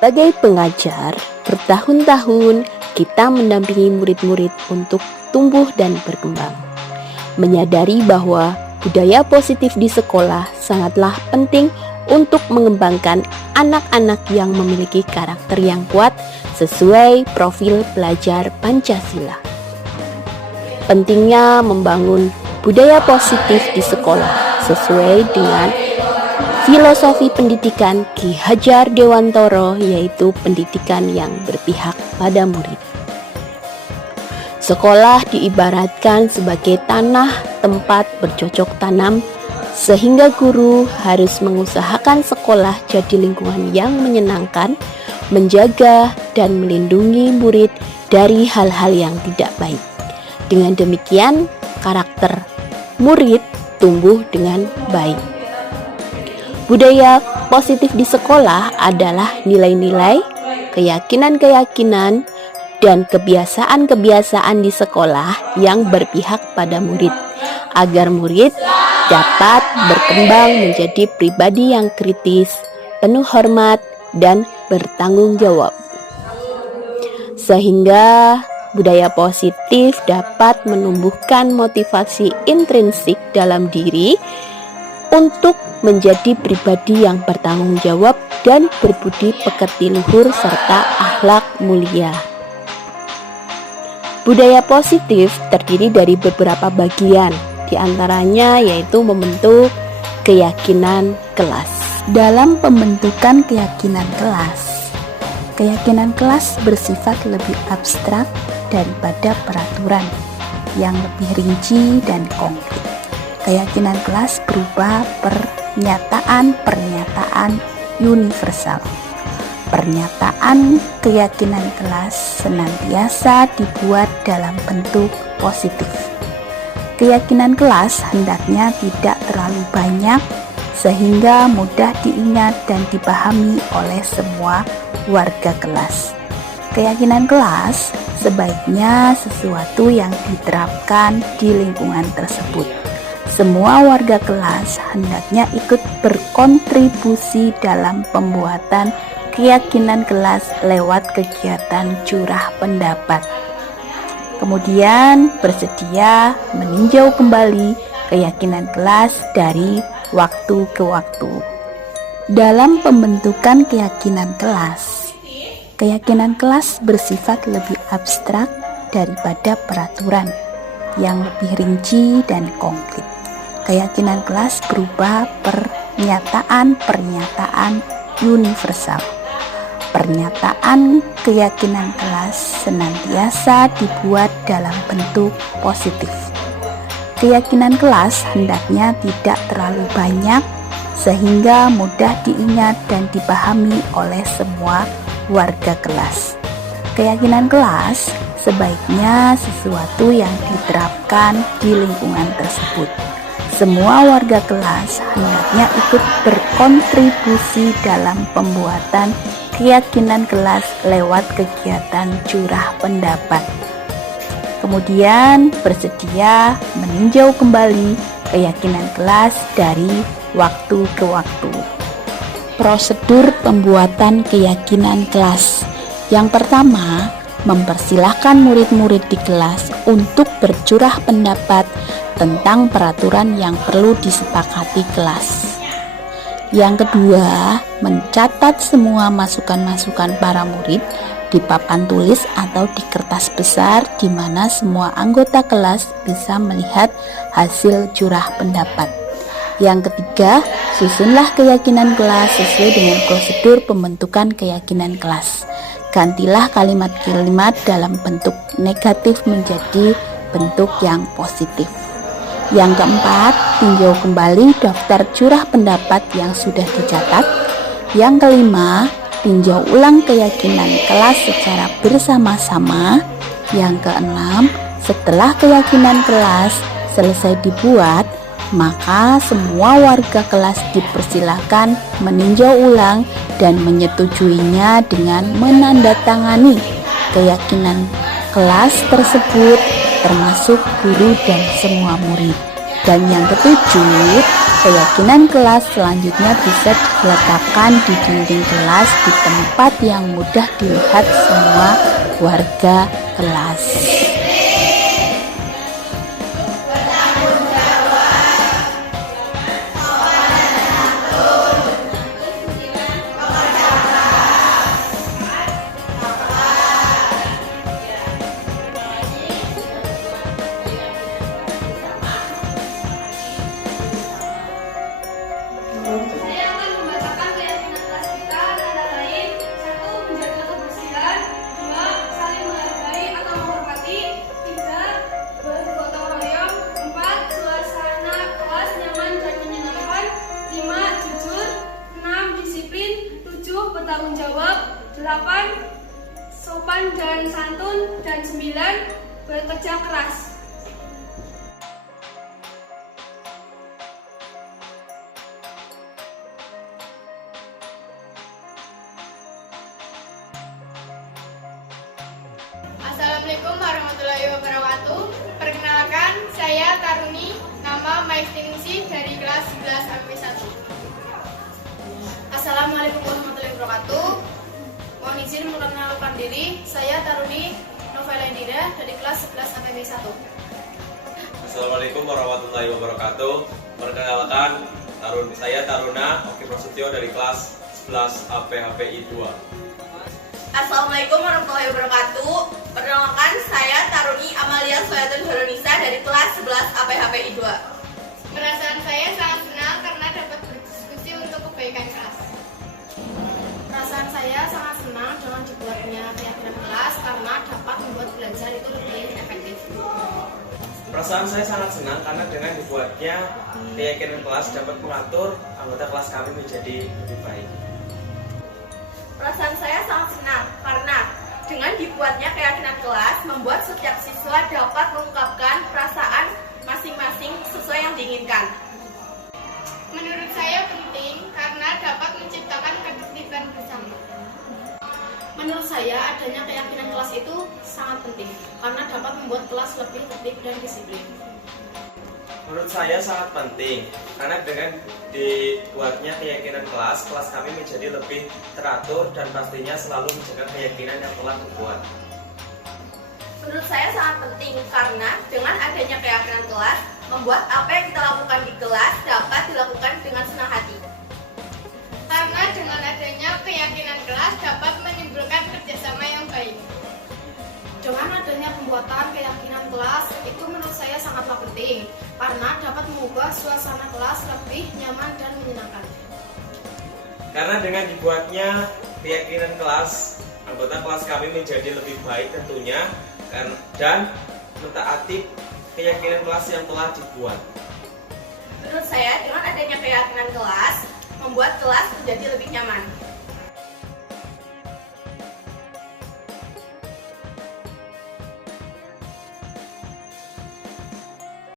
Sebagai pengajar, bertahun-tahun kita mendampingi murid-murid untuk tumbuh dan berkembang. Menyadari bahwa budaya positif di sekolah sangatlah penting untuk mengembangkan anak-anak yang memiliki karakter yang kuat sesuai profil pelajar Pancasila. Pentingnya membangun budaya positif di sekolah sesuai dengan filosofi pendidikan Ki Hajar Dewantoro, yaitu pendidikan yang berpihak pada murid. Sekolah diibaratkan sebagai tanah tempat bercocok tanam, sehingga guru harus mengusahakan sekolah jadi lingkungan yang menyenangkan, menjaga dan melindungi murid dari hal-hal yang tidak baik. Dengan demikian, karakter murid tumbuh dengan baik. Budaya positif di sekolah adalah nilai-nilai, keyakinan-keyakinan, dan kebiasaan-kebiasaan di sekolah yang berpihak pada murid, agar murid dapat berkembang menjadi pribadi yang kritis, penuh hormat, dan bertanggung jawab. Sehingga budaya positif dapat menumbuhkan motivasi intrinsik dalam diri untuk menjadi pribadi yang bertanggung jawab dan berbudi pekerti luhur serta akhlak mulia. Budaya positif terdiri dari beberapa bagian, di antaranya yaitu membentuk keyakinan kelas. Dalam pembentukan keyakinan kelas bersifat lebih abstrak daripada peraturan yang lebih rinci dan konkret. Keyakinan kelas berupa pernyataan universal. Pernyataan keyakinan kelas senantiasa dibuat dalam bentuk positif. Keyakinan kelas hendaknya tidak terlalu banyak sehingga mudah diingat dan dipahami oleh semua warga kelas. Keyakinan kelas sebaiknya sesuatu yang diterapkan di lingkungan tersebut. Semua warga kelas hendaknya ikut berkontribusi dalam pembuatan keyakinan kelas lewat kegiatan curah pendapat. Kemudian bersedia meninjau kembali keyakinan kelas dari waktu ke waktu. Dalam pembentukan keyakinan kelas bersifat lebih abstrak daripada peraturan yang lebih rinci dan konkret. Keyakinan kelas berupa pernyataan universal. Pernyataan keyakinan kelas senantiasa dibuat dalam bentuk positif. Keyakinan kelas hendaknya tidak terlalu banyak sehingga mudah diingat dan dipahami oleh semua warga kelas. Keyakinan kelas sebaiknya sesuatu yang diterapkan di lingkungan tersebut. Semua warga kelas hendaknya ikut berkontribusi dalam pembuatan keyakinan kelas lewat kegiatan curah pendapat. Kemudian bersedia meninjau kembali keyakinan kelas dari waktu ke waktu. Prosedur pembuatan keyakinan kelas. Yang pertama, mempersilahkan murid-murid di kelas untuk bercurah pendapat tentang peraturan yang perlu disepakati kelas. Yang kedua, mencatat semua masukan-masukan para murid di papan tulis atau di kertas besar di mana semua anggota kelas bisa melihat hasil curah pendapat. Yang ketiga, susunlah keyakinan kelas sesuai dengan prosedur pembentukan keyakinan kelas. Gantilah kalimat-kalimat dalam bentuk negatif menjadi bentuk yang positif. Yang keempat, tinjau kembali daftar curah pendapat yang sudah dicatat. Yang kelima, tinjau ulang keyakinan kelas secara bersama-sama. Yang keenam, setelah keyakinan kelas selesai dibuat, maka semua warga kelas dipersilakan meninjau ulang dan menyetujuinya dengan menandatangani keyakinan kelas tersebut, termasuk guru dan semua murid. Dan yang ketujuh, keyakinan kelas selanjutnya bisa diletakkan di dinding kelas di tempat yang mudah dilihat semua warga kelas. Saya akan membacakan keyakinan kelas kita antara lain: 1. Menjaga kebersihan, 2. Saling menghargai atau menghormati, 3. Bergotong royong, 4. Suasana kelas nyaman dan menyenangkan, 5. Jujur, 6. Disiplin, 7. Bertanggung jawab, 8. Sopan dan santun, dan 9. Bekerja keras. Assalamualaikum warahmatullahi wabarakatuh. Perkenalkan, saya Taruni, nama Maistinisi dari kelas 11 AP1. Assalamualaikum warahmatullahi wabarakatuh. Mohon izin memperkenalkan diri, saya Taruni Novela Indira dari kelas 11 AP1. Assalamualaikum warahmatullahi wabarakatuh. Perkenalkan, saya Taruna Oki Prasetyo dari kelas 11 APHPI 2. Assalamualaikum warahmatullahi wabarakatuh. Perkenalkan, saya Taruni Amalia Soyatun Horonisa dari kelas 11 APHPI 2. Perasaan saya sangat senang karena dapat berdiskusi untuk kebaikan kelas. Perasaan saya sangat senang dengan dibuatnya keyakinan kelas karena dapat membuat belajar itu lebih efektif. Perasaan saya sangat senang karena dengan dibuatnya keyakinan kelas dapat mengatur anggota kelas kami menjadi lebih baik. Perasaan saya sangat senang karena dengan dibuatnya keyakinan kelas membuat setiap siswa dapat mengungkapkan perasaan masing-masing sesuai yang diinginkan. Menurut saya penting karena dapat menciptakan ketertiban bersama. Menurut saya adanya keyakinan kelas itu sangat penting karena dapat membuat kelas lebih tertib dan disiplin. Menurut saya sangat penting karena dengan dibuatnya keyakinan kelas kami menjadi lebih teratur dan pastinya selalu menjaga keyakinan yang telah dibuat. Menurut saya sangat penting karena dengan adanya keyakinan kelas membuat apa yang kita lakukan di kelas dapat dilakukan dengan senang hati. Karena dengan adanya keyakinan kelas dapat menimbulkan kerjasama yang baik. Dengan adanya pembuatan keyakinan kelas itu menurut saya sangatlah penting karena dapat mengubah suasana kelas lebih nyaman dan menyenangkan. Karena dengan dibuatnya keyakinan kelas, anggota kelas kami menjadi lebih baik tentunya dan mentaati keyakinan kelas yang telah dibuat. Menurut saya dengan adanya keyakinan kelas membuat kelas menjadi lebih nyaman.